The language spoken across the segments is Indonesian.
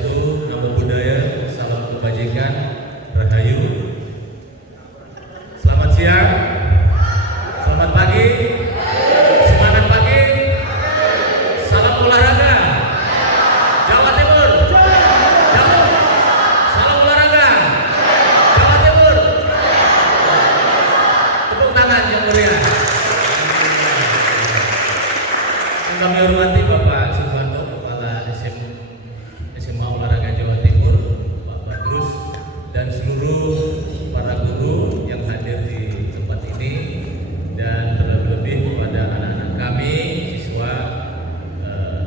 Swastiastu, Namo Buddhaya, salam kebajikan, Rahayu. Selamat siang, selamat pagi, semangat pagi, salam olahraga, Jawa Timur, jauh, salam olahraga, Jawa Timur. Tepuk tangan yang meriah. Yang kami hormati Bapak Suwanto, Kepala SMA Olahraga Jawa Timur, Pak Badrus, dan seluruh para guru yang hadir di tempat ini, dan terlebih kepada anak-anak kami, siswa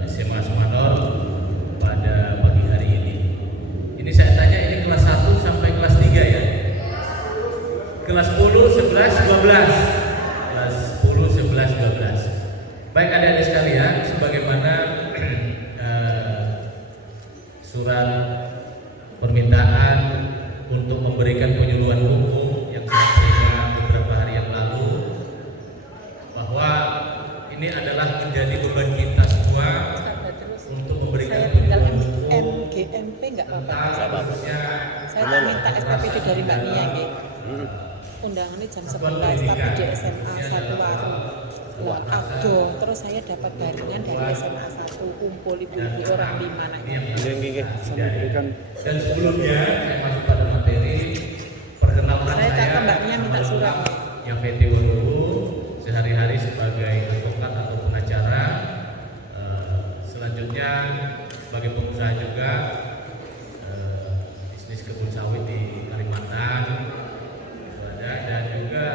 SMA Sumanor pada pagi hari ini. Ini saya tanya, ini kelas 1 sampai kelas 3 ya? Kelas 10, 11, 12. Kelas 10, 11, 12. Baik adik-adik sekalian, sebagaimana surat permintaan untuk memberikan penyuluhan hukum yang saya terima beberapa hari yang lalu, bahwa ini adalah menjadi beban kita semua untuk memberikan penyuluhan hukum MGMP nggak apa-apa. khususnya Saya minta SPPD dari Mbak Nia nggih. Undangannya jam 11 tapi di SMA 1 Warung. Abdo, terus saya dapat barengan dari SMA 1 kumpul ibu-ibu orang 5 nanya. Dan sebelumnya saya masuk pada materi perkenalan Saya kata Mbak Nia minta surat. yang Feti Wululu sehari-hari sebagai advokat atau pengacara, selanjutnya sebagai pengusaha juga, bisnis kebun sawit di Kalimantan, dan juga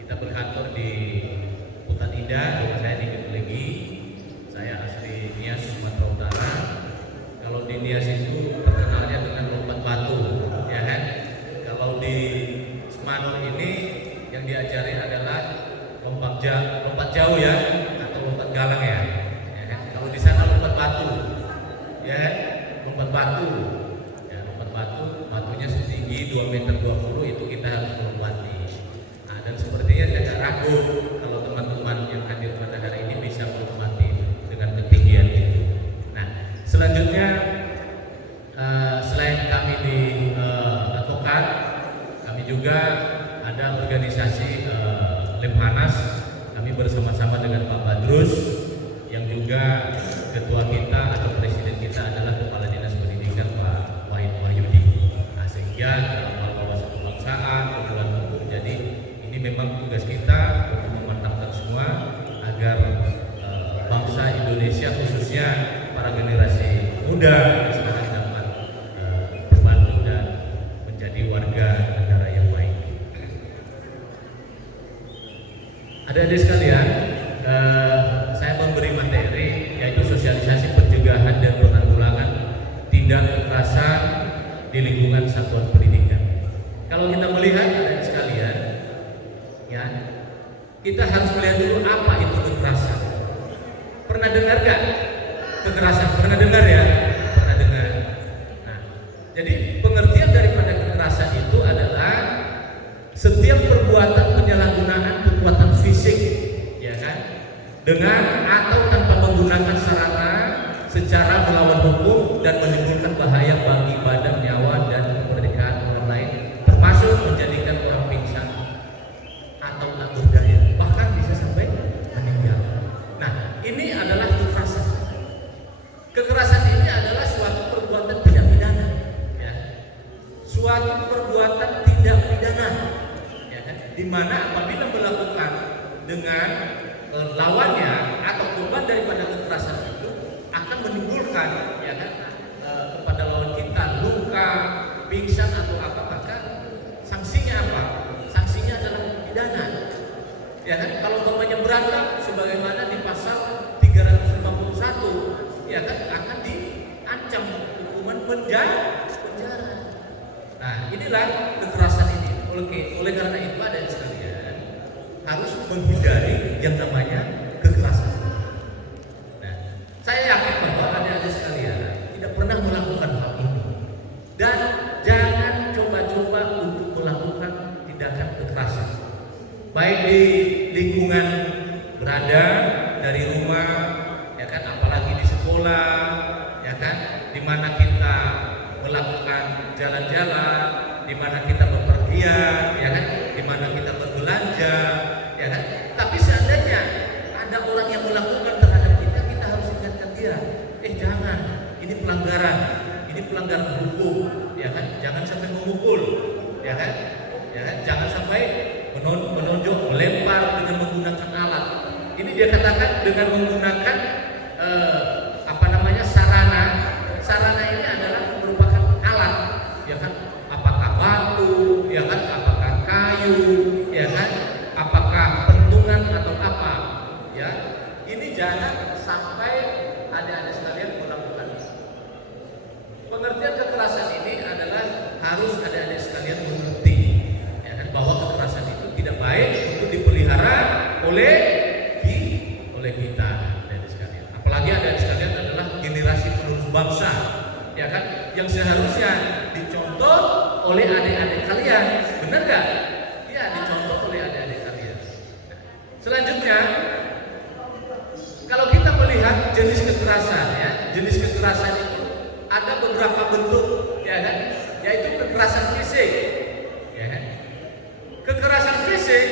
kita berkantor di Hutan Indah, saya di Getlegi. Saya asli Nias, Sumatera Utara. Kalau di Nias itu terkenalnya dengan lompat batu, ya kan? Kalau di Semanur ini yang diajari adalah lompat jauh ya, atau lompat galang ya, kan? Kalau di sana lompat batu, ya, lompat batu, ya, lompat batu, batunya setinggi 2,20 meter itu kita harus melompati. Nah, dan sepertinya tidak ragu kalau teman-teman yang hadir pada hari ini bisa melompati dengan ketinggian itu. Nah, selanjutnya selain kami di advokat, kami juga ada organisasi Lemhanas. Kami bersama-sama dengan Pak Badrus yang juga ketua kita atau presiden kita adalah Kepala Dinas Pendidikan Pak Wahid Wahyudi. Nah, sehingga dalam hal wawasan kebangsaan, penyuluhan hukum, jadi ini memang tugas kita untuk memantapkan semua agar bangsa Indonesia, khususnya para generasi muda sekarang dapat berbantu dan menjadi warga negara yang baik. Adik-adik sekalian, saya memberi materi yaitu sosialisasi pencegahan dan penanggulangan tindak kekerasan di lingkungan satuan pendidikan. Kalau kita melihat adik-adik sekalian, ya, kita harus melihat dulu apa itu kekerasan. Pernah dengar gak kekerasan? Pernah dengar ya? Pernah dengar. Nah, jadi pengertian daripada kekerasan itu adalah setiap perbuatan penyalahgunaan kekuatan fisik, ya kan, dengan atau tanpa menggunakan sarana secara melawan hukum dan menimbulkan bahaya bagi badan, nyawa, dan kemerdekaan orang lain, termasuk menjadikan orang pingsan atau tak berdaya, bahkan bisa sampai meninggal. Nah, ini adalah kekerasan. Kekerasan ini adalah suatu perbuatan tidak pidana, ya. Suatu perbuatan tidak pidana, ya kan? Di mana apabila melakukan dengan lawannya atau korban daripada kekerasan itu akan menimbulkan, ya kan, kepada lawan kita luka, pingsan atau apa, maka sanksinya apa? Sanksinya adalah pidana, ya kan? Kalau umpamanya berantem sebagaimana di pasal 351, ya kan, akan diancam hukuman penjara. Nah, inilah kekerasan ini. Oleh karena itu ada sekalian harus menghindari yang namanya kekerasan. Nah, saya yakin bahwa ada sekalian tidak pernah melakukan hal ini, dan jangan coba-coba untuk melakukan tindakan kekerasan, baik di lingkungan berada, dari rumah, ya kan, apalagi di sekolah, ya kan. mana kita melakukan jalan-jalan, di mana kita bepergian, ya kan, di mana kita berbelanja, ya kan. Tapi seandainya ada orang yang melakukan terhadap kita, kita harus ingatkan dia, jangan, ini pelanggaran hukum, ya kan, jangan sampai memukul, ya kan, jangan sampai menonjok, melempar dengan menggunakan alat. Ini dia katakan dengan menggunakan sarana ini adalah merupakan alat, ya kan, apakah batu, ya kan, apakah kayu, ya kan, apakah pentungan atau apa, ya. Ini jangan sampai adik-adik sekalian melakukan itu. Pengertian kekerasan ini adalah harus adik-adik sekalian mengerti, ya kan, bahwa kekerasan itu tidak baik untuk dipelihara oleh kita, adik-adik sekalian. Apalagi adik-adik sekalian adalah generasi penerus bangsa, ya kan, yang seharusnya dicontoh oleh adik-adik kalian, benar gak? Ya, dicontoh oleh adik-adik kalian. Selanjutnya, kalau kita melihat jenis kekerasan, ya, jenis kekerasan itu ada beberapa bentuk, ya kan, yaitu kekerasan fisik, ya kan. Kekerasan fisik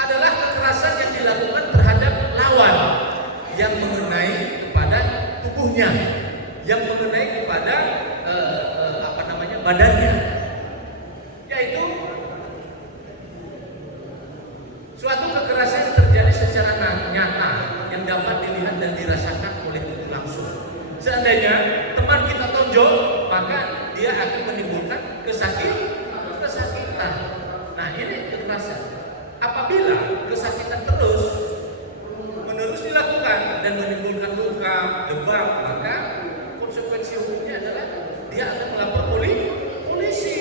adalah kekerasan yang dilakukan terhadap lawan, yang mengenai kepada tubuhnya, yang mengenai kepada badannya, yaitu suatu kekerasan yang terjadi secara nyata yang dapat dilihat dan dirasakan oleh tubuh langsung. Seandainya teman kita tonjok, maka dia akan menimbulkan kesakitan. Nah, ini kekerasan. Apabila kesakitan terus dilakukan dan menimbulkan luka, demam, maka konsekuensi hukumnya adalah dia akan melapor polisi.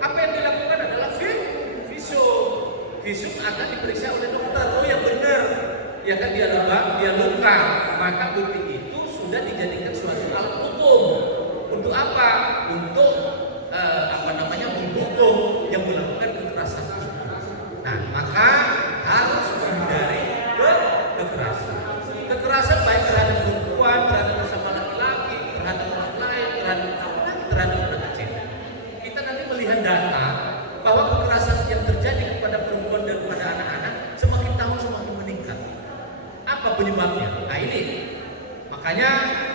Apa yang dilakukan adalah visum akan diperiksa oleh dokter. Oh ya benar, ya kan, dia luka, maka bukti itu sudah dijadikan suatu alat hukum. Untuk apa? Untuk menghukum yang melakukan kekerasan. Nah, maka harus menghindari kekerasan baik terhadap perempuan, terhadap sesama laki-laki, terhadap orang lain, terhadap anak kecil. Kita nanti melihat data bahwa kekerasan yang terjadi kepada perempuan dan kepada anak-anak semakin tahun semakin meningkat. Apa penyebabnya? Nah, ini makanya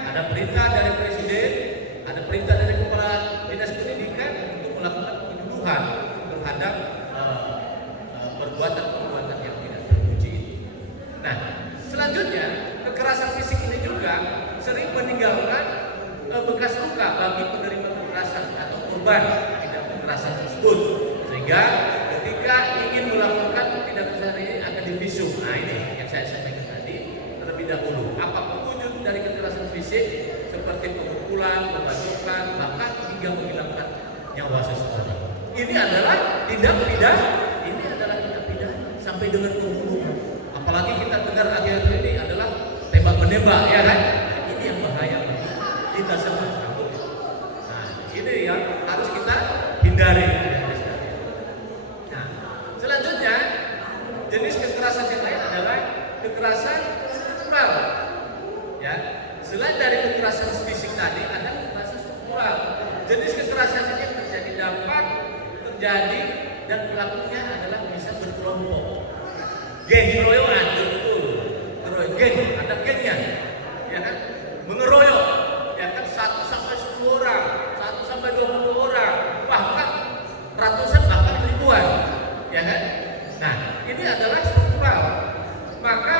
ada perintah dari presiden, ada perintah dari kepala dinas pendidikan untuk melakukan penyuluhan terhadap perbuatan-perbuatan yang tidak terpuji itu. Nah, selanjutnya kekerasan fisik ini juga sering meninggalkan bekas luka bagi penerima kekerasan atau korban tindak kekerasan tersebut, sehingga ketika ingin melakukan tindak kekerasan ini akan divisum. Nah, ini yang saya sampaikan tadi terlebih dahulu. Apapun wujud dari kekerasan fisik seperti pemukulan, pembacokan, bahkan hingga menghilangkan nyawa seseorang. Ini adalah tindak pidana sampai dengan pembunuhan. Apalagi kita dengar akhir-akhir ini adalah tembak menembak, ya kan? Nah, ini yang bahaya bagi kita semua. Nah, ini yang harus kita hindari. Nah, selanjutnya jenis kekerasan yang lain adalah kekerasan struktural. Ya, selain dari kekerasan fisik tadi, ada kekerasan struktural. Jenis kekerasan ini yang dapat terjadi dan pelakunya adalah bisa berkelompok. Geng keroyokan, betul. Geng, ada gengnya, ya kan? Mengeroyok, ya kan, 1 sampai 10 orang, 1 sampai 20 orang, bahkan ratusan, bahkan ribuan, ya kan? Nah, ini adalah struktural. Maka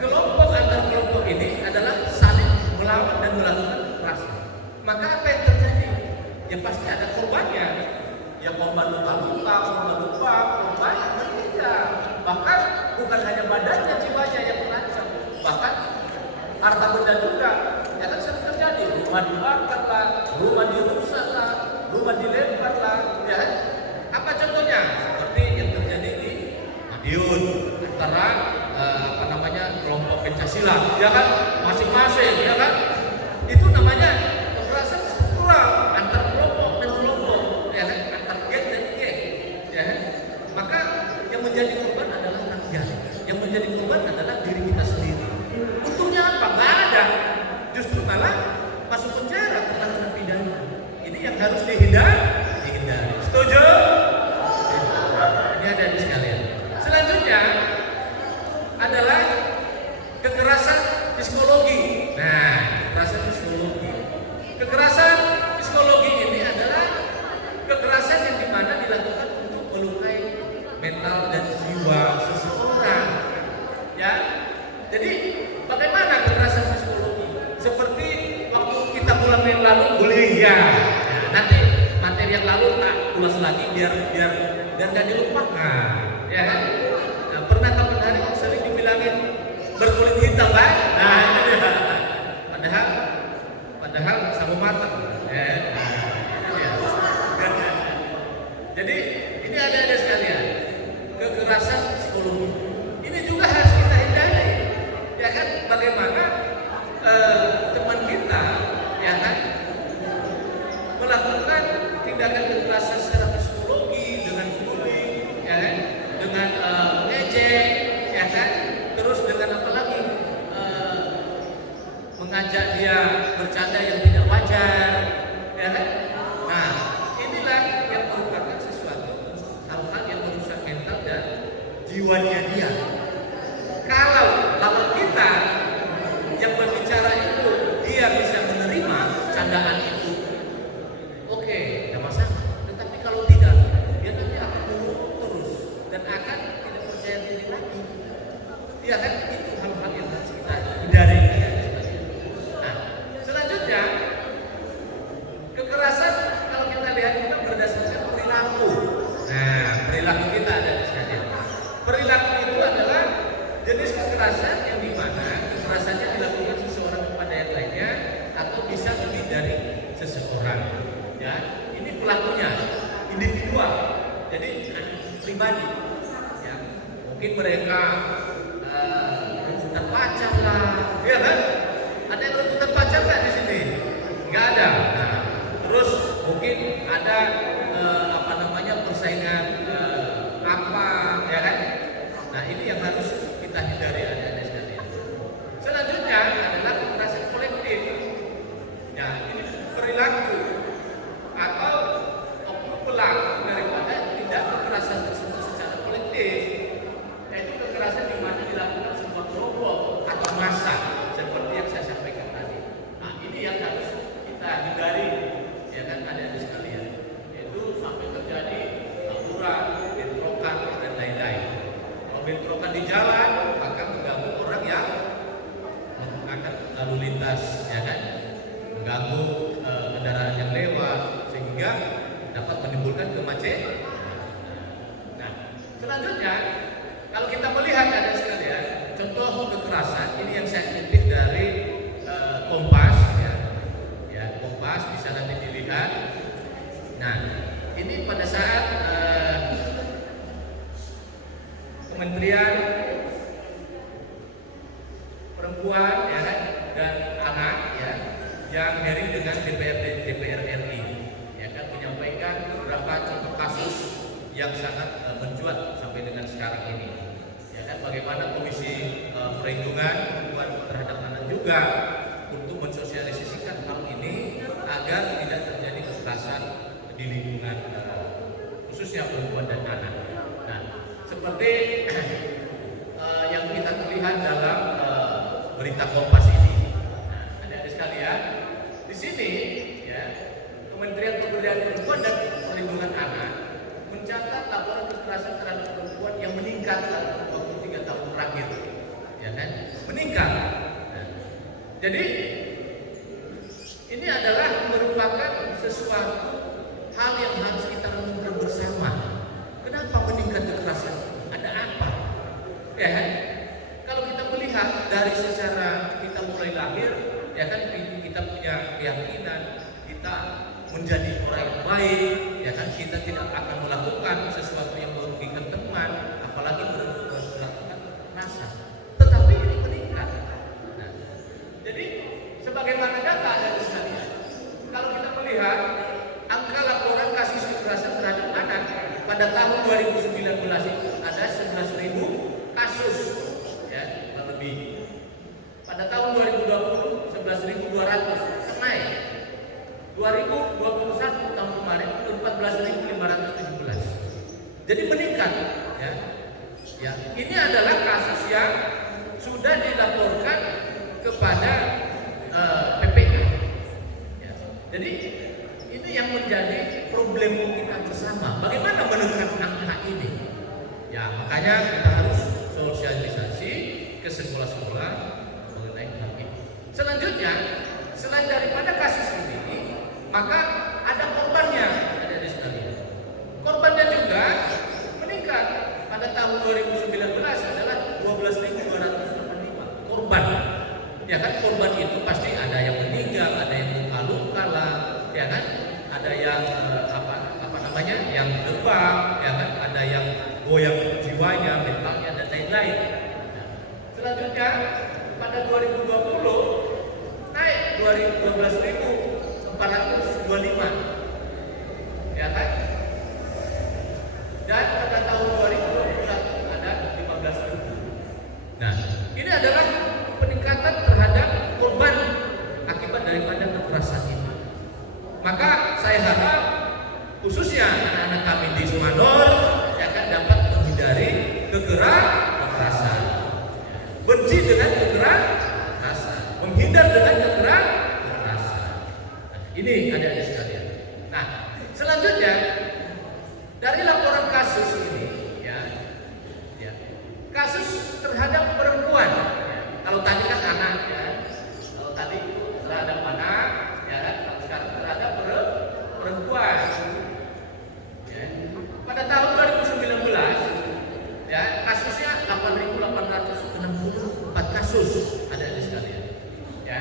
kelompok antar kelompok ini adalah saling melawan dan melakukan kekerasan. Maka apa yang terjadi? Ya pasti ada korbannya. Ya korban luka-luka, korban meninggal. Bahkan bukan hanya badannya, jiwanya yang terancam, bahkan harta benda juga. Ya kan sering terjadi, rumah dibakar lah, rumah dirusak lah, rumah dilempar lah, ya kan? Apa contohnya? Seperti yang terjadi di Madiun antara kelompok Pancasila, ya kan? Masing-masing, ya kan? Itu namanya kekerasan struktural antar kelompok dan kelompok, ya kan? Antar geng dan geng, ya kan? Maka yang menjadi korban adalah rakyat, yang menjadi korban adalah diri kita sendiri. Untungnya apa? Nggak ada, justru malah masuk penjara. harus dihindari. Setuju? Ini ada di sekalian. Selanjutnya adalah kekerasan psikologi. Nah, kekerasan psikologi. Kekerasan psikologi ini adalah kekerasan yang dimana dilakukan untuk melukai mental dan jiwa seseorang. Ya, jadi bagaimana kekerasan psikologi? Seperti waktu kita bulan yang lalu kuliah. Nah, nanti materi yang lalu tak ulas lagi biar nggak dilupakan, ya kan? Nah, pernah kapan hari sering dibilangin berkulit hitam, kan? Nah, ini dia. Padahal sama mata. Ya. Jadi ini ada sekalian kekerasan psikologi. Ini juga harus kita hindari, ya kan? Bagaimana teman kita, ya kan, melakukan tindakan kekerasan secara psikologi dengan bullying, ya kan, dengan ngejek, ya kan, terus dengan apa lagi, mengajak dia bercanda yang tidak wajar, ya kan. Nah, inilah yang merupakan sesuatu hal-hal yang merusak mental dan jiwanya dia. Kalau lawan kita yang berbicara itu dia bisa menerima candaan itu, oke, tidak masalah. Tetapi kalau tidak, dia nanti akan menurut terus dan akan tidak percaya diri lagi. Ya kan, itu hal-hal yang harus kita hindari. Nah, selanjutnya kekerasan kalau kita lihat kita berdasarkan perilaku. Nah, perilaku kita ada di sana. Perilaku itu adalah jenis kekerasan yang dimana kekerasannya dilakukan seseorang kepada yang lainnya atau bisa lebih dari seseorang. Ya, ini pelakunya individual, jadi pribadi. Ya, mungkin mereka rebutan pacar lah, ya kan? Ada yang rebutan pacar nggak di sini? Nggak ada. Nah, terus mungkin ada persaingan apa, ya kan? Nah, ini yang harus kita hindari ada sekalian. Selanjutnya adalah kekerasan kolektif. Ya, ini perilaku atau oknum pelaku daripada tindak kekerasan tersebut secara kolektif, yaitu kekerasan di mana dilakukan sebuah kelompok atau massa seperti yang saya sampaikan tadi. Nah, ini yang harus kita hindari, ya kan, ada sekalian, yaitu sampai terjadi tawuran, bentrokan dan lain-lain. Kalau bentrokan di jalan, maka mengganggu orang yang menggunakan lalu lintas, ya kan, mengganggu kendaraan yang lewat sehingga dapat menimbulkan kemacetan. Nah, selanjutnya kalau kita melihat ada sekalian contoh kekerasan, ini yang saya kutip dari Kompas, ya Kompas bisa nanti dilihat. Nah, ini pada saat Kementerian Perempuan, ya kan, dan Anak, ya, yang hearing dengan DPR RI, ya kan, menyampaikan beberapa contoh kasus yang sangat mencuat sampai dengan sekarang ini, ya kan, bagaimana Komisi Perlindungan Perempuan terhadap Anak juga untuk mensosialisasikan hal ini agar tidak terjadi kekerasan di lingkungan khususnya perempuan dan anak. Nah, seperti yang kita lihat dalam berita Kompas ini. Nah, ada sekalian di sini, ya, Kementerian Pemberdayaan Perempuan dan Perlindungan Anak mencatat laporan kekerasan terhadap perempuan yang meningkat dalam 23 tahun terakhir, ya kan, meningkat. Nah, jadi ini adalah merupakan sesuatu hal yang harus kita renungkan bersama. Kenapa meningkat kekerasan? Ada apa? Ya kan? Kalau kita melihat dari secara kita mulai lahir, ya kan, kita punya keyakinan kita menjadi orang yang baik, ya kan, kita tidak akan melakukan sesuatu yang merugikan teman, apalagi melakukan kekerasan. Tetapi ini meningkat. Nah, jadi sebagaimana data dari sekalian, kalau kita melihat angka laporan kasus kekerasan terhadap anak pada tahun 2019 itu ada 11.000 kasus, ya, lebih. Pada tahun 2020 11.200, naik. 2021 Jadi meningkat, ya. Ya, ini adalah kasus yang sudah dilaporkan kepada PPK. Ya. Jadi ini yang menjadi problem kita bersama. Bagaimana menekan angka ini? Ya, makanya kita harus sosialisasi ke sekolah-sekolah mengenai hal ini. Selanjutnya, selain daripada kasus ini, maka ada korbannya, ada di sekalian. Korbannya juga meningkat. Pada tahun 2019 adalah 12.285 korban. Ya kan, korban itu pasti ada yang meninggal, ada yang luka-luka lah, ya kan? Ada yang yang lebam, ya kan? Ada yang goyang jiwanya, mentalnya dan lain-lain. Selanjutnya pada 2020 naik 12.425, ya kan? Dan pada tahun 2021 ada 15.000. Nah, ini adalah peningkatan terhadap korban akibat daripada kekerasan ini. Maka saya harap khususnya anak-anak kami di Sumanor akan dapat menghindari kekerasan, benci dengan kekerasan, menghindar dengan kekerasan. Ini adik-adik sekalian. Nah, selanjutnya dari laporan kasus ini, ya, kasus terhadap perempuan. Ya. Kalau tadi kan anak, ya. Kalau tadi terhadap anak, ya kan. Kalau sekarang terhadap perempuan. Ya. Pada tahun 2019, ya, kasusnya 8.864 kasus ada di sekalian. Ya.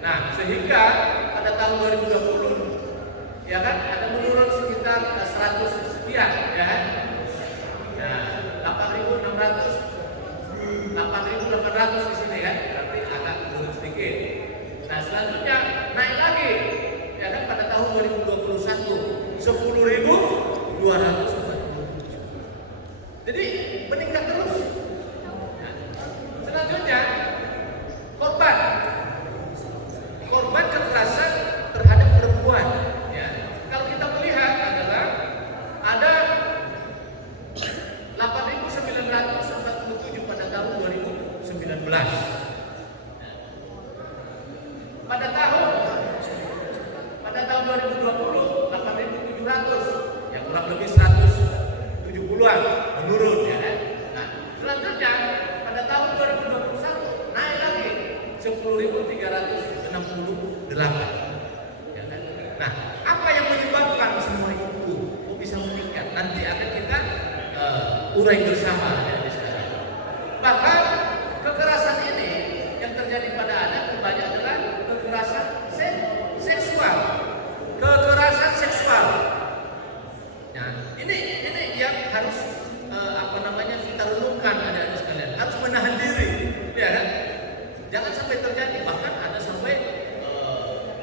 Nah, sehingga pada tahun 2020, ya kan, ada menurun sekitar 100 sekian, ya kan. Nah, 8.800 di sini kan, berarti agak turun sedikit. Nah, selanjutnya naik lagi, ya kan, pada tahun 2021 10.247. Jadi meningkat terus. Nah, selanjutnya korban kekerasan terhadap perempuan. Ya, kalau kita melihat adalah ada 8.947 pada tahun 2019. Pada tahun 2020 8.700, ya kurang lebih 170-an menurun, ya kan. Nah, selanjutnya pada tahun 2021 naik lagi 10.368, ya kan. Nah, apa yang menyebabkan semua itu kok bisa meningkat? Nanti akan kita urai bersama, ya. Bahkan kekerasan ini yang terjadi pada anak banyak adalah kekerasan seksual. Kekerasan seksual. Nah, ini yang harus kita renungkan, adik-adik sekalian. Harus menahan diri, ya kan? Jangan sampai terjadi, bahkan ada sampai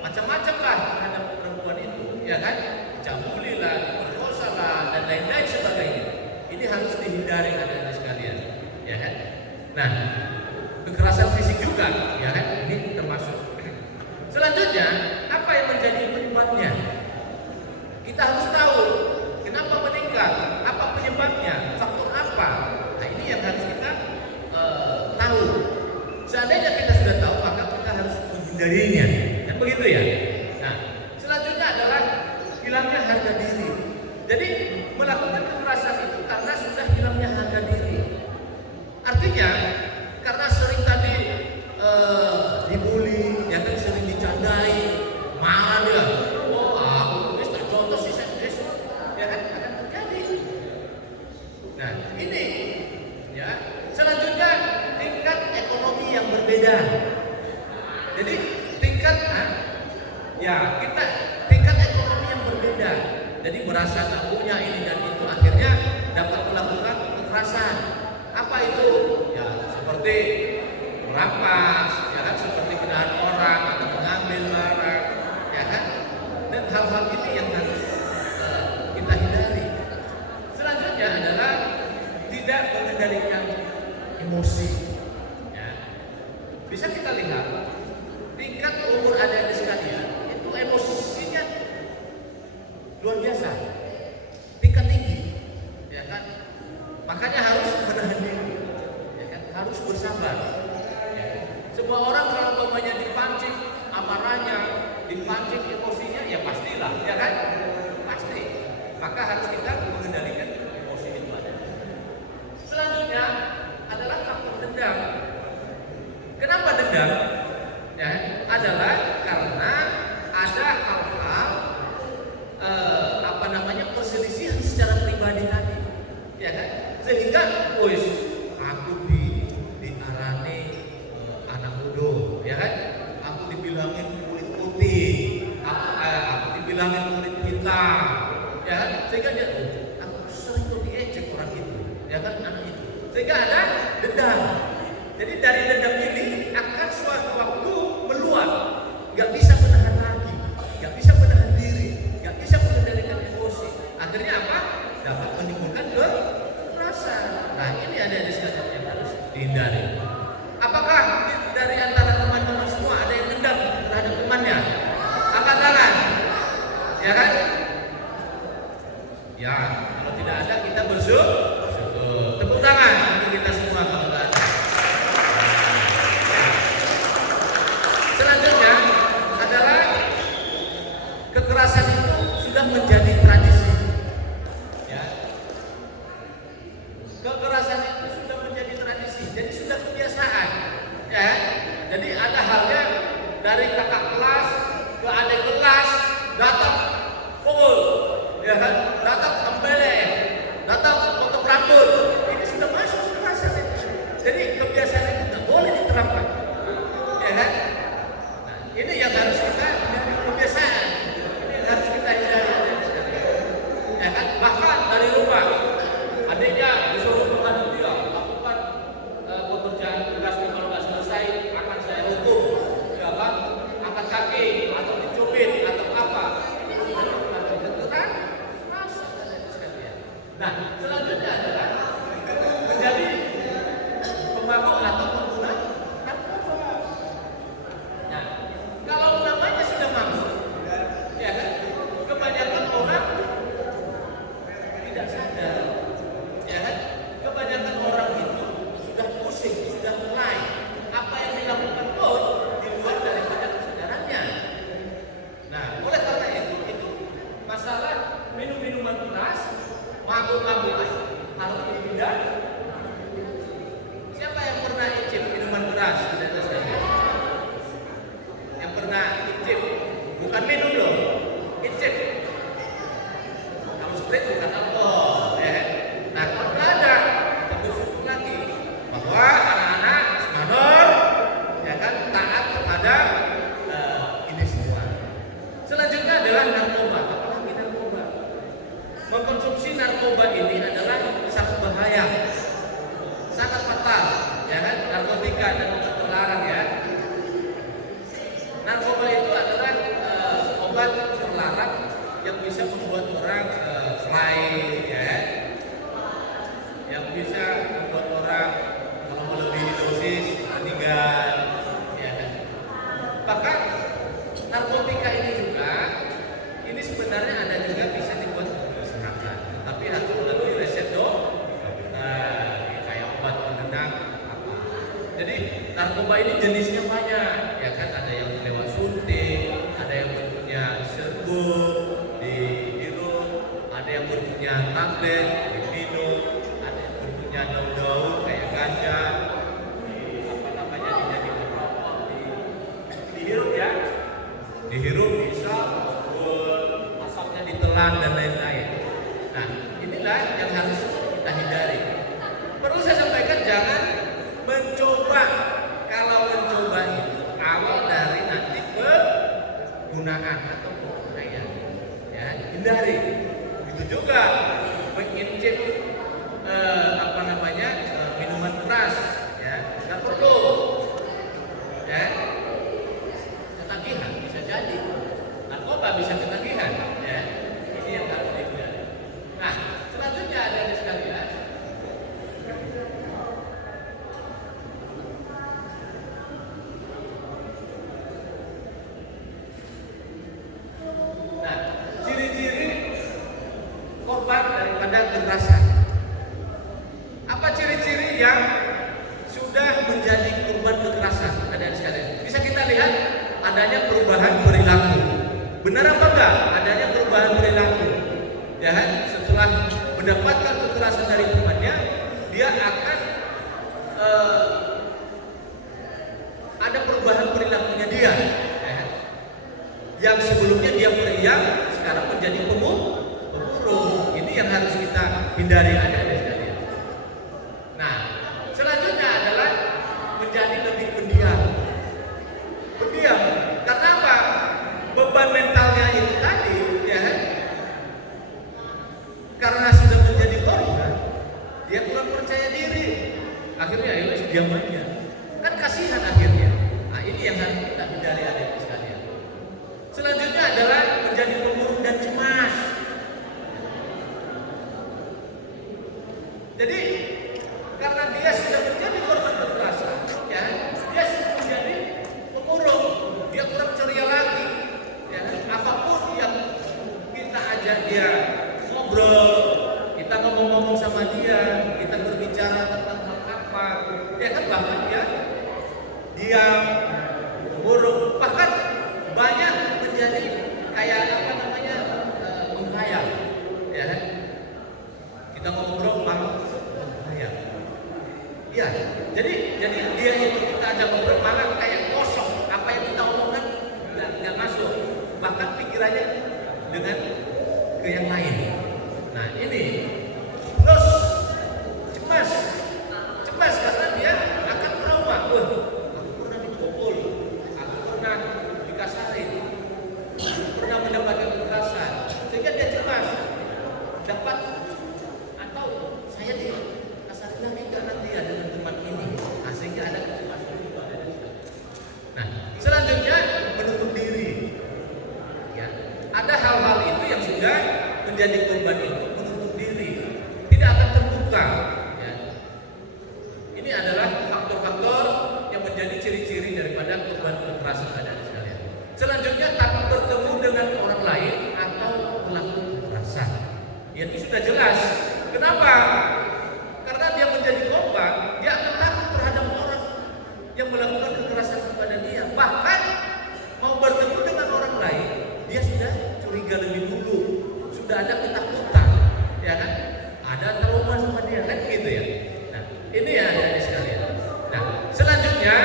macam-macam lah terhadap perempuan itu, ya kan? Dicambuli lah, diperkosa lah, dan lain-lain sebagainya. Ini harus dihindari, adik-adik sekalian, ya kan? Nah, kekerasan fisik juga, ya kan? Ini termasuk. Selanjutnya, apa yang menjadi penyebabnya? Kita harus tahu kenapa meningkat, apa penyebabnya, faktor apa. Nah, ini yang harus kita tahu. Seandainya kita sudah tahu, maka kita harus menghindarinya, kan begitu ya? Nah, selanjutnya adalah hilangnya harga diri. Jadi melakukan kekerasan itu karena sudah hilangnya harga diri. Artinya karena sering tadi dibully, ya kan, sering dicandai, marah dia. Oh, aku tak contoh sih saya, ya kan, akan terjadi. Nah, ini, ya. Selanjutnya tingkat ekonomi yang berbeda. Jadi tingkat ekonomi yang berbeda. Jadi merasa tak punya ini dan itu, akhirnya dapat melakukan kekerasan. Apa itu? Ya, seperti merampas, ya kan, seperti menahan orang atau mengambil barang, ya kan. Dan hal-hal ini yang harus kita hindari. Selanjutnya adalah tidak mengendalikan emosi. Ya. Bisa kita lihat tingkat umur adik-adik sekalian itu emosinya luar biasa, tingkat tinggi, ya kan. dipancing emosinya, ya pastilah, ya kan? Pasti. Maka harus kita mengendalikan emosi itu ada. Selanjutnya adalah faktor dendam. Kenapa dendam? Ya, adalah karena ada hal-hal perselisihan secara pribadi tadi, ya kan? Sehingga, wis aku diarani anak muda, ya kan? Aku dibilangin kulit putih, aku dibilangin kulit hitam, ya kan? Sehingga dia, aku sering tuh diejek orang itu, ya kan, anak itu. Sehingga ada dendam. Jadi dari dendam ini akan suatu waktu meluap, nggak bisa menahan lagi, nggak bisa menahan diri, nggak bisa mengendalikan emosi. Akhirnya apa? Dapat menimbulkan kekerasan. Nah, ini ada sekalian yang harus dihindari. Apakah dari antara teman-teman semua ada yang dendam terhadap temannya? Angkat tangan, ya kan? Ya, kalau tidak ada kita bersyukur. Tepuk tangan untuk kita semua kalau nggak ada. Selanjutnya adalah kekerasan itu sudah menjadi tradisi. Ya. Kekerasan itu sudah menjadi tradisi, jadi sudah kebiasaan. Ya. Jadi ada halnya dari kakak kelas ke adik kelas datang pukul, ya kan? Datang tempeleng, datang potong rambut. Ini sudah masuk kekerasan itu. Jadi kebiasaan itu tidak boleh diterapkan. Ya kan? Ini yang harus kita hindari, kebiasaan. Ini yang harus kita hindari. Ya kan? Bahkan dari rumah, adiknya disuruh menghadap dia, lakukan pekerjaan tugasnya, kalau nggak selesai akan saya hukum, ya kan? Angkat kaki atau dicubit atau apa? Nah, selanjutnya adalah menjadi pemabuk atau pengguna narkoba. Nah, kalau namanya sudah mabuk, ya kan, kebanyakan orang tidak sadar, ya kan, kebanyakan orang itu sudah pusing, sudah mulai apa yang dilakukan pun di luar daripada kesadarannya. Nah, oleh karena itu masalah minum-minuman keras, mabuk-mabuk harus dihindari. Siapa yang pernah icip minuman keras? Ada sekalian. Yang pernah icip, bukan minum loh, icip. Kalau sprit bukan alkohol, ya. Nah, kalau ada tentu syukur lagi bahwa anak-anak semangat, ya kan, taat kepada ini semua. Selanjutnya adalah narkoba. Apalagi narkoba? Mengkonsumsi narkoba ini adalah sangat bahaya, sangat fatal, ya kan? Narkotika dan obat terlarang, ya. Narkoba itu adalah obat terlarang yang bisa membuat orang fly, ya, yang bisa membuat orang kalau melebihi dosis meninggal, ya kan? Bahkan narkotika ini juga, ini sebenarnya ada juga bisa dibuat serangan, tapi harus melalui resep kayak obat penenang apa. Jadi narkoba ini jenisnya banyak, ya kan? Ada yang lewat suntik, ada yang bentuknya serbuk dihirup, ada yang bentuknya tablet diminum, ada yang bentuknya daun-daun kayak ganja, dijadikan rokok, dihirup, ya. Dihirup bisa, asapnya ditelan dan lain-lain. Nah, inilah yang harus kita hindari. Perlu saya sampaikan, jangan mencoba. Kalau mencoba itu awal dari nanti penggunaan atau pemakaian, ya, hindari. Itu juga mengincip minuman keras, ya, nggak perlu, ya. Ketagihan bisa jadi, narkoba bisa ketagihan, ya. Ini yang harus dihindari. Nah, selanjutnya ada sekalian. Nah, ciri-ciri korban daripada kekerasan. Apa ciri-ciri yang sudah menjadi korban kekerasan? Ada sekalian. Bisa kita lihat adanya perubahan perilaku. ya kan, setelah mendapatkan kekerasan dari temannya, dia akan ada perubahan perilakunya dia, ya kan? Yang sebelumnya dia periang, sekarang menjadi pemurung. Ini yang harus kita hindari adik-adik sekalian. Nah, selanjutnya adalah menjadi lebih pendiam. Pendiam, karena apa? Beban mentalnya itu tadi, ya kan? Karena sudah menjadi korban, dia kurang percaya diri. Akhirnya ya diam aja. Kan kasihan akhirnya. Nah, ini yang harus kita hindari adik-adik sekalian. Selanjutnya adalah menjadi pemurung dan cemas. Jadi karena dia sudah menjadi korban kekerasan, ya, dia sudah menjadi pemurung, dia kurang ceria lagi, ya. Apapun yang kita ajak dia ngobrol, kita ngomong-ngomong sama dia, kita berbicara tentang hal apa, ya kan, bahkan dia diam, pemurung, bahkan banyak menjadi kayak apa namanya menghayal, ya kan? Kita ngobrol malah menghayal. Ya, jadi dia itu kita ajak ngobrol malah kayak kosong, apa yang kita omongkan nggak masuk, bahkan pikirannya dengan ke yang lain. Nah ini terus cemas karena dia akan trauma. Aku pernah dipukul, aku pernah dikasarin, aku pernah mendapatkan kekerasan, sehingga dia cemas dapat atau saya dikasarin lagi nggak nanti ya dengan teman ini, nah, sehingga ada kecemasan juga. Nah selanjutnya menutup diri, ya, ada hal-hal itu yang sudah menjadi korban itu menutup diri, tidak akan terbuka, ya. Ini adalah faktor-faktor yang menjadi ciri-ciri daripada korban kekerasan adik-adik sekalian. Selanjutnya takut bertemu dengan orang lain atau pelaku kekerasan. Ya, itu sudah jelas. Kenapa? Karena dia menjadi korban, dia akan takut terhadap orang yang melakukan kekerasan kepada dia. Bahkan mau bertemu dengan orang lain, dia sudah curiga lebih dulu, sudah ada ketakutan, ya kan? Ada trauma sama dia, kan gitu ya. Nah, ini ya adik-adik sekalian. Nah, selanjutnya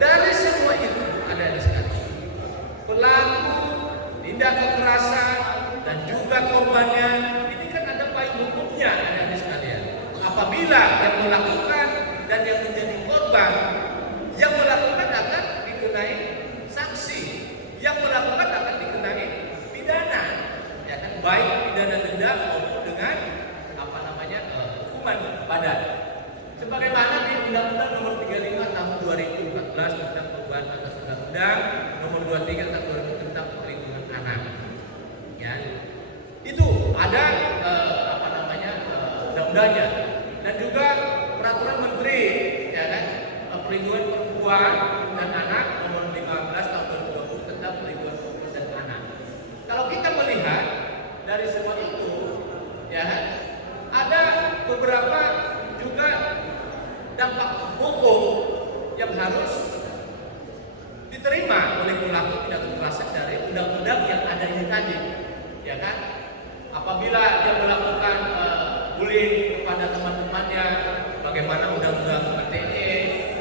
dari semua itu adik-adik sekalian, pelaku tindak kekerasan dan juga korbannya ini kan ada payung hukumnya adik-adik sekalian. Apabila yang melakukan dan yang menjadi korban, yang melakukan akan dikenai sanksi, yang melakukan akan dikenai pidana, ya kan, baik pidana denda maupun dengan apa namanya hukuman badan. Sebagaimana di Undang-Undang Nomor 35 Tahun 2014 tentang perubahan atas Undang-Undang Nomor 23 Tahun 2000 tentang perlindungan anak. Ya, itu ada apa namanya undang-undangnya dan juga peraturan Menteri, ya kan, perlindungan perempuan dan anak Nomor 15 Tahun 2020 tentang perlindungan perempuan dan anak. Kalau kita melihat dari semua itu, ya, ada beberapa juga dampak hukum yang harus diterima oleh pelaku tindak kekerasan dari undang-undang yang ada ini tadi, ya kan? Apabila dia melakukan bullying kepada teman-temannya, bagaimana undang-undang ITE,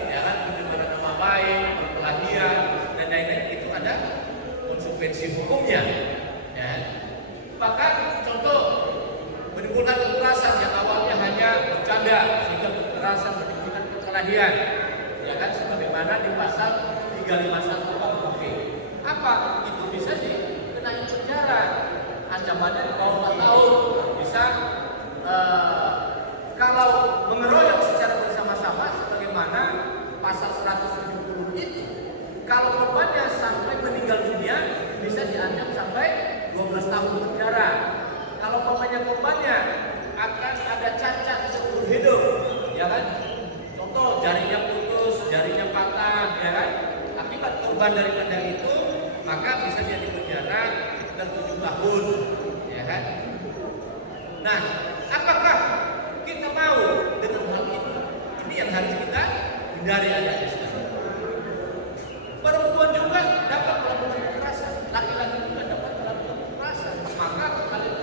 ya kan, pencemaran nama baik, perkelahian dan lain-lain, itu ada konsekuensi hukumnya, ya. Bahkan contoh menimbulkan kekerasan yang awalnya hanya bercanda sehingga kekerasan menimbulkan perkelahian, ya kan, sebagaimana di pasal 351 KUHP. Apa? Itu bisa dikenai penjara, ancamannya di bawah 4 tahun, bisa kalau mengeroyok secara bersama-sama sebagaimana pasal 170 itu, kalau korbannya sampai meninggal dunia bisa diancam sampai 12 tahun penjara. Kalau korbannya akan ada cacat seumur hidup, ya kan? Contoh jarinya putus, jarinya patah, ya kan? Akibat korban daripada itu, maka bisa dia dipenjara sekitar 7 tahun, ya kan? Nah, apakah kita mau dengan hal ini? Ini yang harus kita hindari adik-adik sekalian. Perempuan juga dapat melakukan kekerasan, laki-laki juga dapat melakukan kekerasan. Maka kalian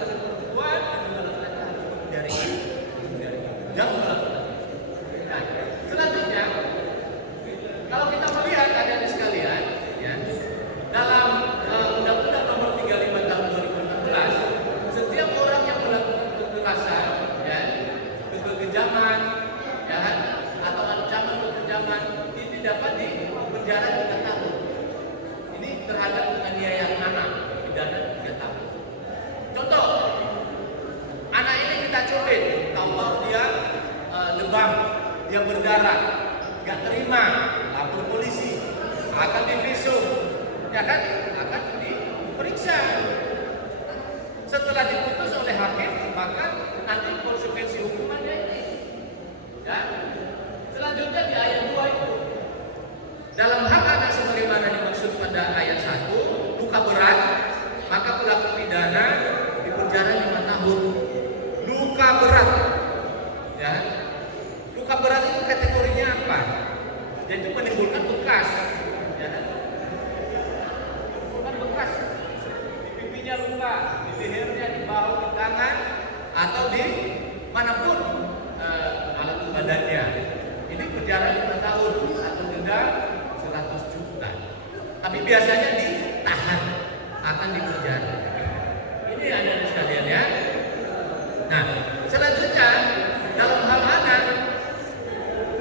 Bisa. Setelah diputus oleh hakim, maka nanti konsekuensi hukumannya ini. Ya. Selanjutnya di ayat 2 itu, dalam hak anak sebagaimana dimaksud pada ayat 1, luka berat, maka pelaku pidana dipenjara 5 tahun. Luka berat, ya. Luka berat itu kategorinya apa? Yaitu menimbulkan bekas, ya. Menimbulkan bekas di pipinya luka, di lehernya, di bahu, di tangan, atau di manapun alat badannya. Ini penjara 5 tahun atau denda 100 juta. Tapi biasanya ditahan, akan dipenjara. Ini ada di sekalian ya. Nah, selanjutnya dalam hal anak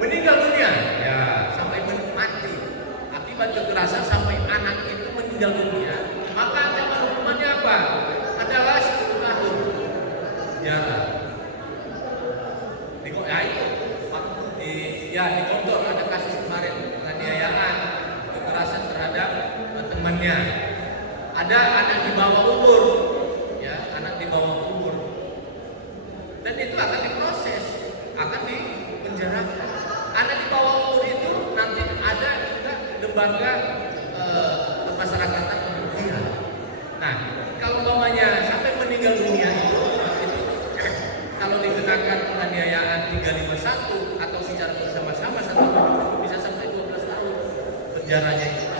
meninggal dunia, ya sampai mati akibat kekerasan sampai anak itu meninggal dunia, maka ancaman hukumannya apa? Adalah 10 tahun penjara. Di Gontor ada kasus kemarin penganiayaan, kekerasan terhadap temannya. Ada anak di bawah umur, ya anak di bawah umur, dan itu akan diproses, akan dipenjarakan. Anak di bawah umur itu nanti ada juga lembaga pemasyarakatan untuk dia. Nah, kalau umpamanya sampai meninggal dunia itu kalau dikenakan penganiayaan 351 atau secara bersama-sama bisa sampai 12 tahun penjaranya itu.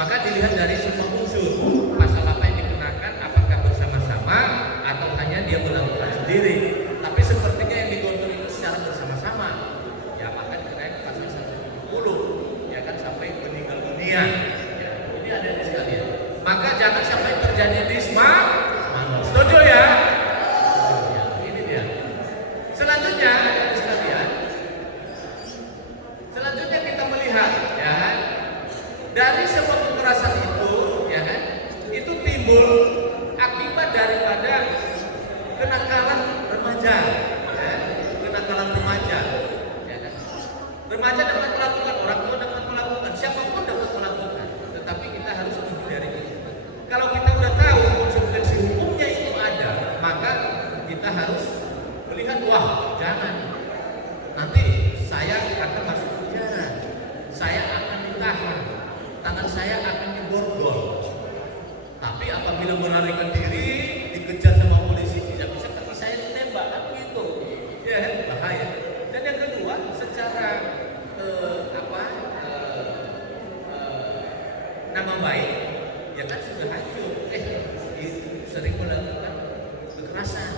Maka dilihat dari semua unsur pasal apa yang dikenakan, apakah bersama-sama atau hanya dia melakukan sendiri. Tapi sepertinya yang digontor itu secara bersama-sama, ya maka dikenakan pasal 170, ya kan sampai meninggal dunia. Ya, ini ada di sekalian. Maka jangan sampai terjadi disma. Setuju ya? Selanjutnya ada sekalian. Selanjutnya kita melihat ya dari sebuah kekerasan itu ya kan itu timbul akibat daripada kenakalan remaja ya, kenakalan remaja ya kan. Remaja dapat melakukan, orang tua dapat melakukan, siapapun dapat melakukan, tetapi kita harus menghindari itu. Kalau kita udah tahu konsekuensi hukumnya itu ada, maka kita harus melihat, wah jangan, nanti saya akan masuk penjara, saya akan ditahan, tangan saya akan diborgol. Tapi apabila melarikan diri, dikejar sama polisi, tidak bisa kaki saya ditembak, kan begitu, ya bahaya. Dan yang kedua, secara nama baik, ya kan sudah hancur, sering melakukan kekerasan.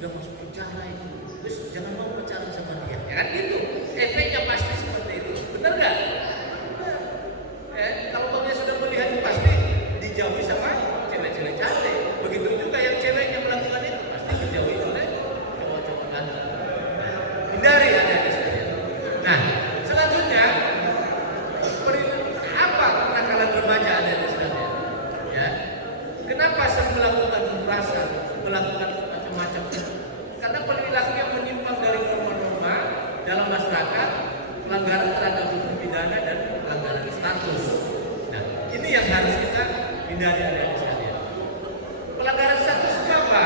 Sudah masuk penjara itu, terus jangan mau pacaran sama dia, ya kan gitu. Efeknya pasti seperti itu, benar nggak? Kalau dia sudah melihat pasti dijauhi sama cewek-cewek cantik. Begitu juga yang ceweknya melakukan itu pasti dijauhi oleh cowok-cowok ganteng. Hindari ada sekalian. Nah, selanjutnya apa kenakalan remaja ada di sekalian? Ya, kenapa sering melakukan kekerasan, melakukan macam-macam itu? Karena perilaku yang menyimpang dari norma-norma dalam masyarakat, pelanggaran terhadap hukum pidana dan pelanggaran status. Nah, ini yang harus kita hindari adik-adik sekalian. Pelanggaran status itu apa?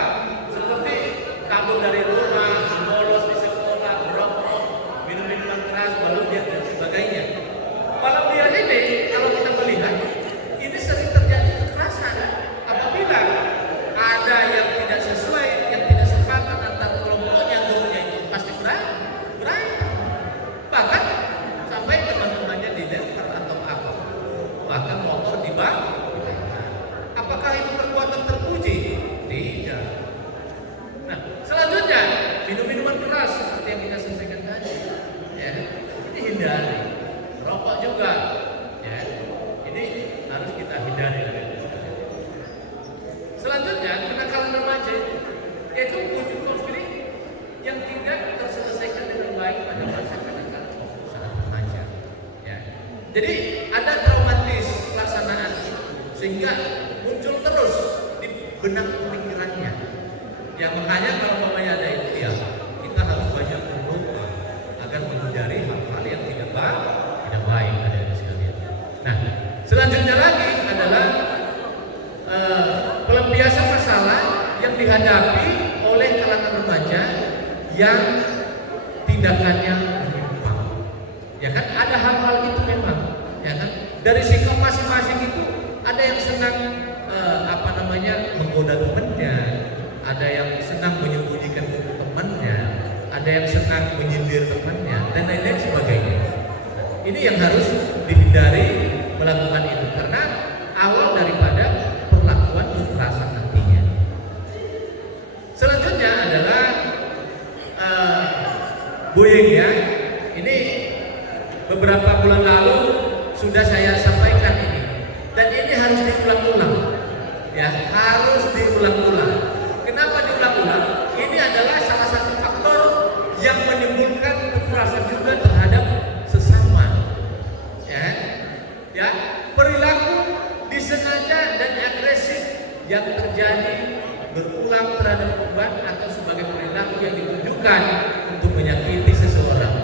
Seperti kabur dari rumah, bolos di sekolah, merokok, minum minuman keras, balon biar dan sebagainya. Balon biar ini kalau kita melihat ini sering terjadi kekerasan apabila ada yang tidak sesuai, yang tidak sepakat antara kelompoknya, gurunya itu pasti berantem. Bahkan sampai teman-temannya didaftar atau apa, bahkan motor dibakar. Apakah itu perbuatan terpuji? Tidak. Nah, selanjutnya minum-minuman keras seperti yang kita sampaikan tadi, ya ini hindari. Rokok juga, ya ini harus kita hindari. Selanjutnya kenakalan remaja, yaitu wujud konflik yang tidak terselesaikan dengan baik pada masa kenakalan saat remaja. Ya. Jadi ada traumatis pelaksanaan sehingga muncul terus di benak pemikirannya. Ya makanya kalau mamanya ada itu ya kita harus banyak berdoa agar menghindari hal-hal yang tidak baik ada sekalian. Nah selanjutnya lagi adalah dihadapi oleh kalangan remaja yang tindakannya menyimpang. Ya kan, ada hal-hal itu memang, ya kan. Dari sikap masing-masing itu ada yang senang menggoda temannya, ada yang senang menyembunyikan temannya, ada yang senang menyindir temannya, dan lain-lain sebagainya. Ini yang harus dihindari melakukan itu, karena awal daripada perlakuan kekerasan nantinya. Selanjutnya adalah bullying, ya. Ini beberapa bulan lalu sudah saya sampaikan ini, dan ini harus diulang-ulang, ya, harus diulang-ulang. Kenapa diulang-ulang? Ini adalah salah satu faktor yang menimbulkan kekerasan juga terhadap sesama, ya, perilaku disengaja dan agresif yang terjadi berulang terhadap korban atau sebagai perilaku yang ditujukan untuk menyakiti seseorang,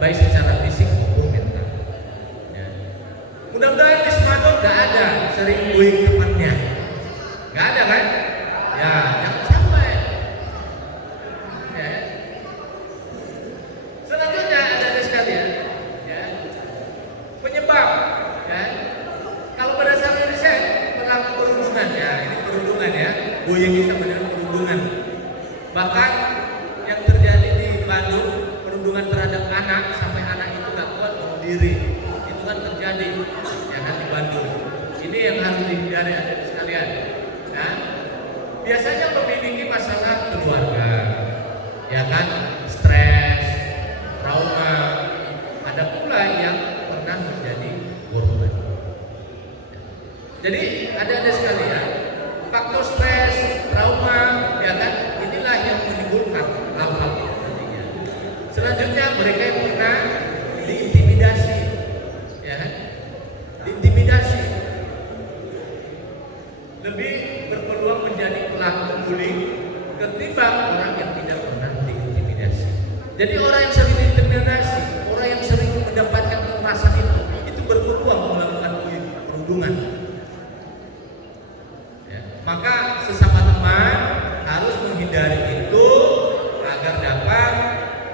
baik secara fisik maupun mental. Ya. Mudah-mudahan di Semadon gak ada sering bullying temannya, gak ada kan? Ya, jangan sampai. Ya. Selanjutnya ada sekalian, ya, penyebab, ya. Kalau berdasarkan riset perilaku perundungan, ya, ini perundungan, ya, bullying itu sama dengan perundungan. Bahkan yang terjadi di Bandung, perundungan terhadap anak sampai anak itu gak kuat bunuh diri, itu kan terjadi, ya kan, di Bandung. Ini yang harus dihindari ada sekalian. Nah, biasanya memiliki masalah keluarga, ya kan, stres, trauma. Ada pula yang pernah menjadi korban. Jadi ada sekalian, faktor stres, trauma, ya kan, inilah yang menimbulkan hal-hal itu nantinya. Selanjutnya mereka yang pernah diintimidasi, ya kan, diintimidasi, lebih berpeluang menjadi pelaku bullying ketimbang orang yang tidak pernah diintimidasi. Jadi orang yang sering diintimidasi, orang yang sering mendapatkan kekerasan itu berpeluang melakukan perundungan. Ya, maka sesama teman harus menghindari itu agar dapat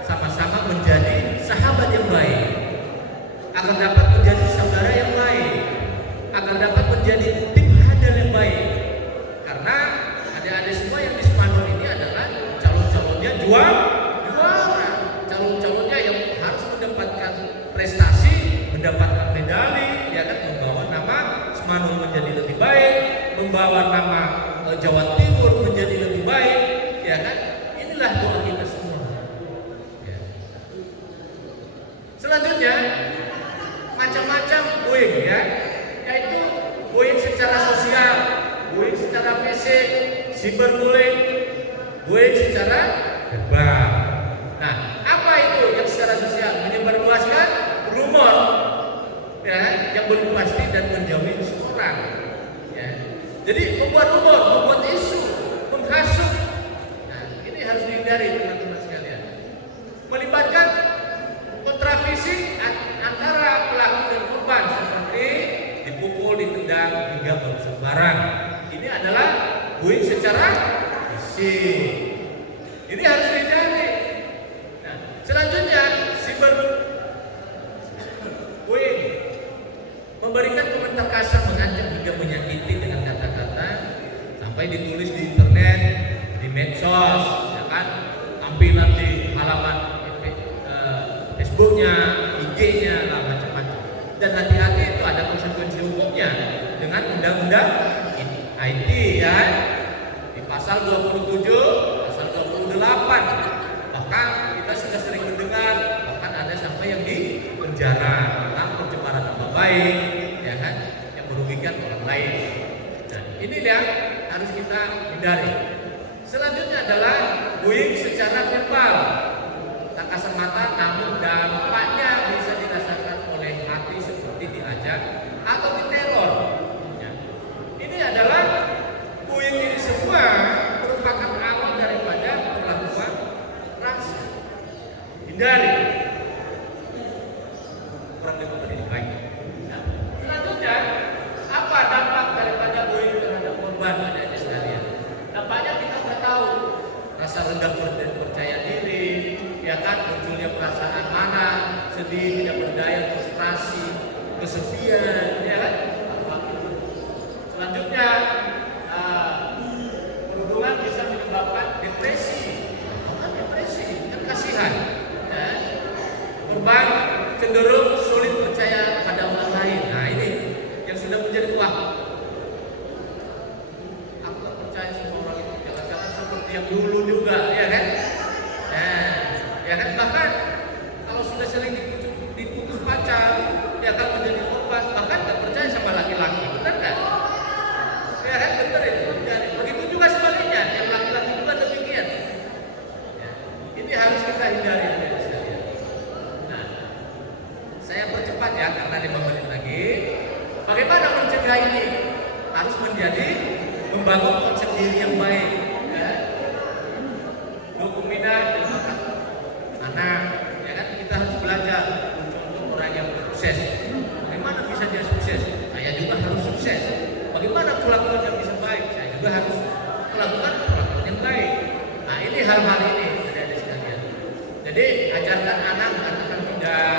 sama-sama menjadi sahabat yang baik, agar dapat menjadi saudara yang baik, agar dapat menjadi tim hadal yang baik. Karena adik-adik semua yang di Semadon ini adalah calon-calonnya juara, calon-calonnya yang harus mendapatkan prestasi, mendapatkan medali, ya kan, membawa nama Semadon menjadi lebih baik, membawa nama Jawa Timur menjadi lebih baik, ya kan. Inilah doa kita semua. Ya. Selanjutnya macam-macam bullying, ya, yaitu bullying secara sosial, bullying secara fisik, cyberbullying, bullying secara verbal. Nah, apa itu yang secara sosial? Menyebarluaskan rumor, ya, yang belum pasti dan menjauhi seseorang. Ya. Jadi membuat rumor, membuat isu, menghasut. Nah, ini harus dihindari teman-teman sekalian. Melibatkan kontrafisik antara pelaku dan korban seperti dipukul, ditendang, hingga merusak barang. Ini adalah bullying secara fisik. Ini harus dihindari. Nah, selanjutnya cyberbullying, memberikan komentar kasar, mengancam hingga menyakiti dengan kata-kata sampai ditulis di internet, di medsos, ya kan, tampilan di halaman Facebooknya, IG-nya, lah, macam-macam. Dan hati-hati, itu ada konsekuensi hukumnya dengan undang-undang IT, ya, di pasal 27, pasal 28. Bahkan kita sudah sering mendengar, bahkan ada sampai yang di penjara tentang pencemaran nama baik, ya kan, yang merugikan orang lain. Nah, ini dia harus kita hindari. Selanjutnya adalah bullying secara verbal, tak kasat mata, namun dampaknya bisa dirasakan oleh hati seperti diajak atau diteror. Ya. Ini adalah bullying ini semua merupakan awal daripada perlakuan rasa. Hindari. Kurang lebih pendidikan. Nah, selanjutnya, apa dampak daripada bullying terhadap korban, adik-adik sekalian? Dampaknya kita sudah tahu, sedih, tidak berdaya, frustrasi, kesepian, ya kan? Selanjutnya perhubungan bisa menyebabkan depresi, kan kasihan. Ya. Korban cenderung sulit percaya pada orang lain. Nah ini yang sudah menjadi wah. Aku tak percaya sama orang itu. Jangan-jangan seperti yang dulu juga, ya kan? Nah, ya kan bahkan kalau sudah sering diputus pacar, dia akan menjadi korban. Bahkan tak percaya sama laki-laki, benar kan? Ya kan benar itu. Begitu juga sebaliknya, yang laki-laki juga demikian. Ya. Ini harus kita hindari. Nah, saya percepat ya karena 5 menit lagi. Bagaimana mencegah ini? Harus menjadi membangun konsep diri yang baik. Ya. Dokumina anak, ya kan kita harus belajar contoh orang yang sukses. Bagaimana bisa dia sukses? Saya juga harus sukses. Bagaimana perlakuan yang bisa baik? Saya juga harus melakukan perlakuan yang baik. Nah ini hal-hal ini adik-adik sekalian. Jadi ajarkan anak, katakan tidak,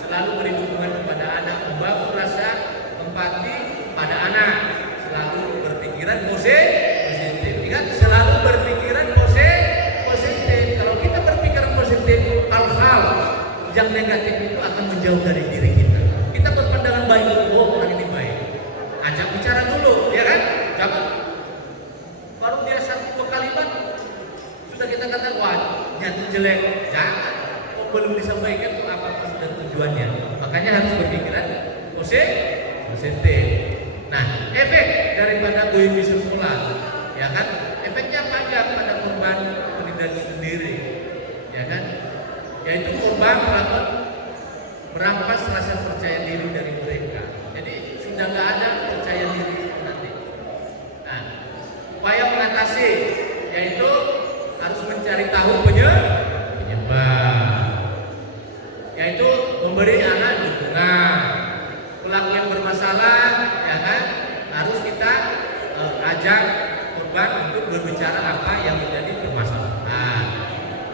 selalu beri dukungan kepada anak, membangun rasa empati pada anak, selalu berpikiran positif. Ingat, selalu berpikiran positif. Kalau kita berpikiran positif, hal-hal yang negatif itu akan menjauh dari diri kita. Kita berpandangan baik, oh orang ini baik. Ajak bicara dulu, ya kan? Jangan baru dia 1-2 kalimat sudah kita katakan wah nyatu jelek. Jangan. Oh belum disampaikan tuh apa sudah tujuannya. Makanya harus berpikiran positif. Nah, efek daripada doing business sekolah, ya kan? Efeknya apa aja pada korban pendidikan sendiri, ya kan? Yaitu korban merampas rasa percaya diri dari mereka. Jadi sudah nggak ada percaya diri nanti. Nah, upaya mengatasi yaitu harus mencari tahu penyebab, yaitu memberi anak dukungan. Pelaku yang bermasalah, ya kan, harus kita ajak korban untuk berbicara apa yang menjadi permasalahan,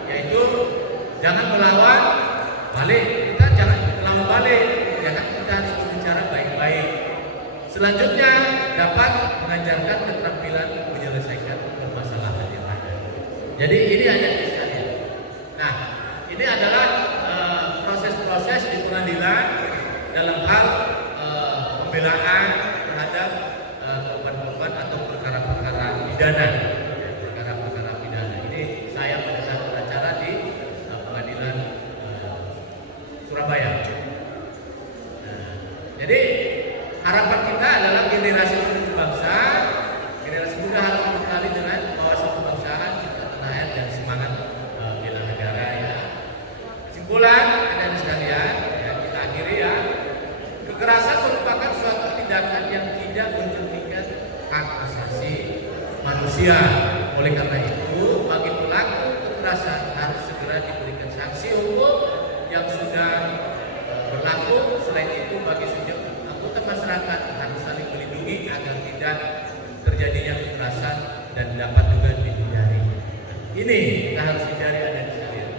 yaitu jangan melawan balik. Kita jangan melawan balik, ya kan, kita harus berbicara baik-baik. Selanjutnya dapat mengajarkan keterampilan menyelesaikan permasalahan yang ada. Jadi ini hanya sekalian. Nah, ini adalah proses-proses di pengadilan dalam hal pembelaan terhadap korban-korban atau perkara-perkara pidana. Perkara-perkara pidana ini saya pada saat beracara di pengadilan Surabaya. Nah, jadi harapan kita adalah generasi penerus bangsa, generasi muda harus berkali dengan wawasan kebangsaan, cinta tanah air dan semangat bela negara. Ya. Kesimpulan ada sekalian, ya, kita akhiri ya. Kekerasan merupakan suatu tindakan yang tidak mencerminkan hak asasi manusia. Oleh karena itu, bagi pelaku kekerasan harus segera diberikan sanksi hukum yang sudah berlaku. Selain itu, bagi sejumlah anggota masyarakat harus saling melindungi agar tidak terjadinya kekerasan dan dapat juga dihindari. Ini kita harus hindari ada di sekalian.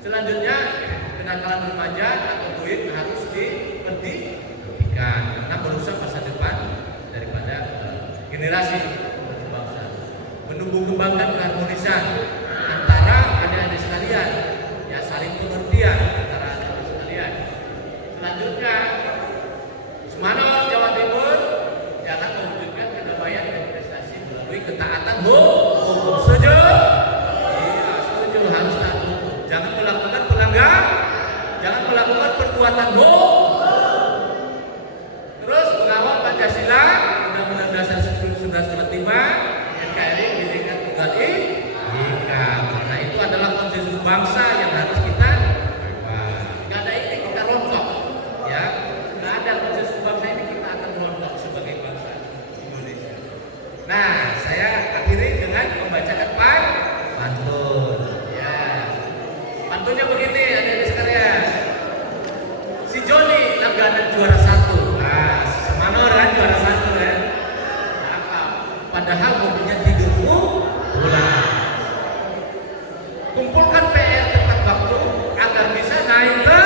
Selanjutnya, kenakalan remaja atau buik harus dihentikan karena merusak masa depan daripada generasi bangsa. Menumbuh kembangkan keharmonisan antara adik-adik sekalian, ya saling pengertian antara adik-adik sekalian. Selanjutnya, Semanor Jawa Timur jangan mewujudkan kedamaian dan prestasi melalui ketaatan hukum. Setuju? Iya, setuju, harus taat hukum. Jangan melakukan pelanggaran, jangan melakukan perbuatan hukum. Terus mengawal Pancasila, Undang-Undang Dasar 1945, NKRI, Bhinneka Tunggal Ika. Karena itu adalah konsensus bangsa yang harus kita nggak ada ini kita rontok, ya. Nggak ada konsensus bangsa ini kita akan rontok sebagai bangsa Indonesia. Nah, saya akhiri dengan membacakan pantun. Ya, pantunnya begini, adik-adik sekalian. Si Joni langganan juara 1. Nah, Semanor kan juara 1 ya. Apa? Padahal hobinya tidurmu pulang. Kumpulkan PR tepat waktu agar bisa naik ke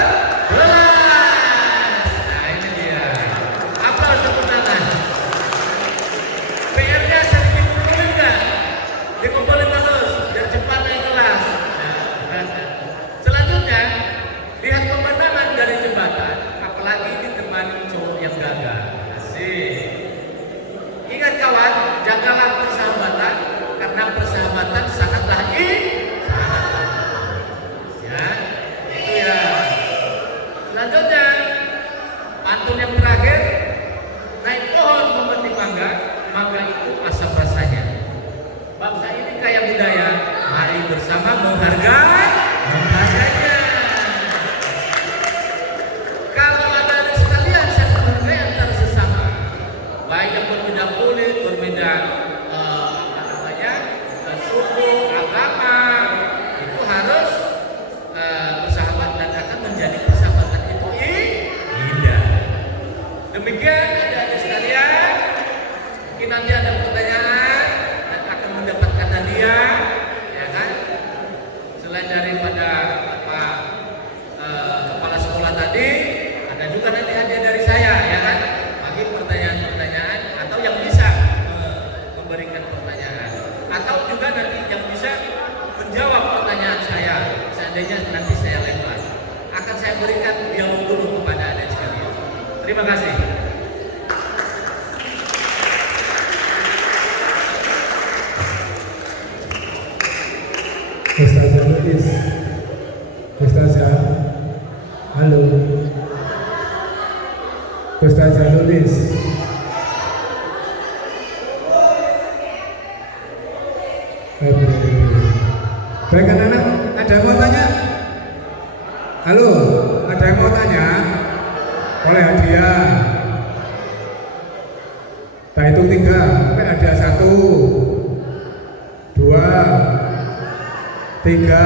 Bangsa ini kaya budaya, mari bersama menghargainya. Kalau ada sekalian saling menghargai antara sesama, baik yang berbeda kulit, berbeda suku, agama, itu harus bersahabat dan akan menjadi persahabatan itu indah. Demikian adik-adik sekalian, mungkin nanti ada pertanyaan dan akan mendapatkan hadiah, ya kan? Selain daripada Pak Kepala Sekolah tadi, ada juga nanti hadiah dari saya, ya kan? Bagi pertanyaan-pertanyaan atau yang bisa memberikan pertanyaan, atau juga nanti yang bisa menjawab pertanyaan saya. Seandainya nanti saya lempar, akan saya berikan dialog dulu kepada adik sekalian. Terima kasih. Ustazah Nulis, Ustazah, halo, Ustazah Nulis. Baik anak-anak, ada yang mau tanya? Halo, ada yang mau tanya? Oleh hadiah. Nah itu 3, sampai ada 1, 2, 3.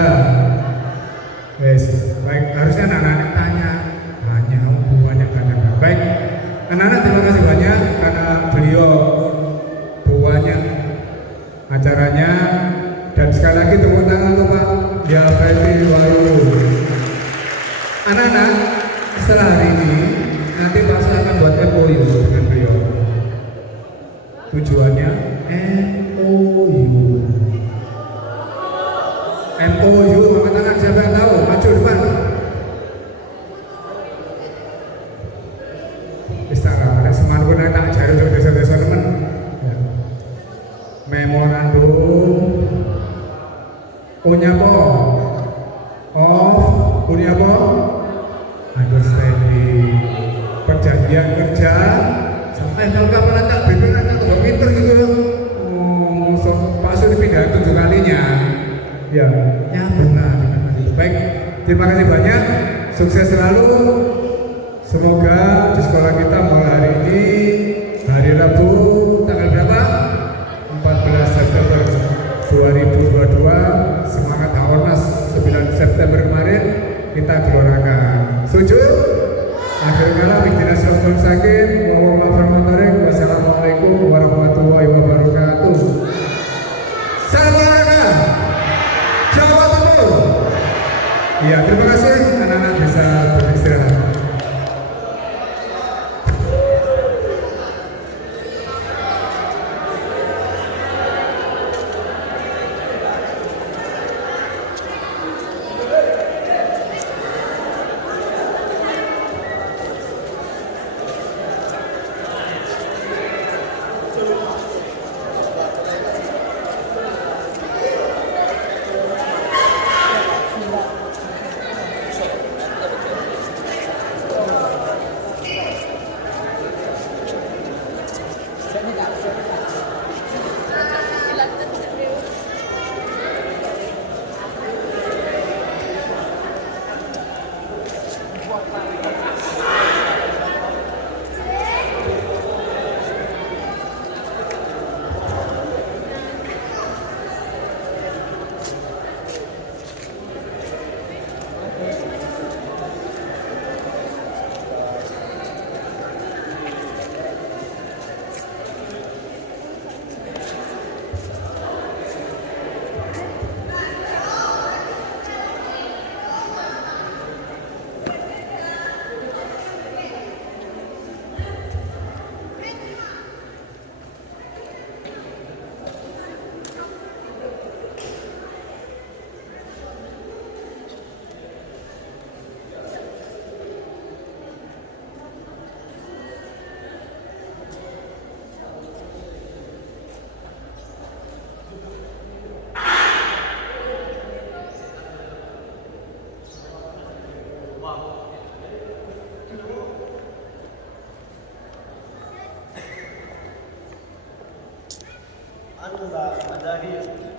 Yes, baik, harusnya anak-anak tanya. Hanya banyak tanya. Baik, anak-anak terima kasih banyak karena beliau banyak acaranya. Dan sekali lagi tepuk tangan untuk Pak Yafeti Wayu. Anak-anak, setelah hari ini nanti Pak saya akan buat MOU dengan beliau. Tujuannya MOU. MOU, angkat tangan siapa yang tahu? Maju depan. Istilah ada semangat pun tak cari untuk desa-desa teman. Memorandum punya apa? Punya apa? Understanding. Perjanjian kerja. Sampai kalau kapan tak bebek tak tuh pinter gitu loh. Pak Suri pindah 7 kalinya. Ya benar. Baik, terima kasih banyak. Sukses selalu. Semoga di sekolah kita mulai hari ini, hari Rabu, tanggal berapa? 14 September 2022, semangat Haornas 9 September kemarin kita gelorkan. Setuju? Akhir kala bikin asal sakit. Wassalamualaikum warahmatullahi wabarakatuh. Salam Jawa Timur. Iya, terima kasih. Anak-anak bisa beristirahat. anu Mbak Zahir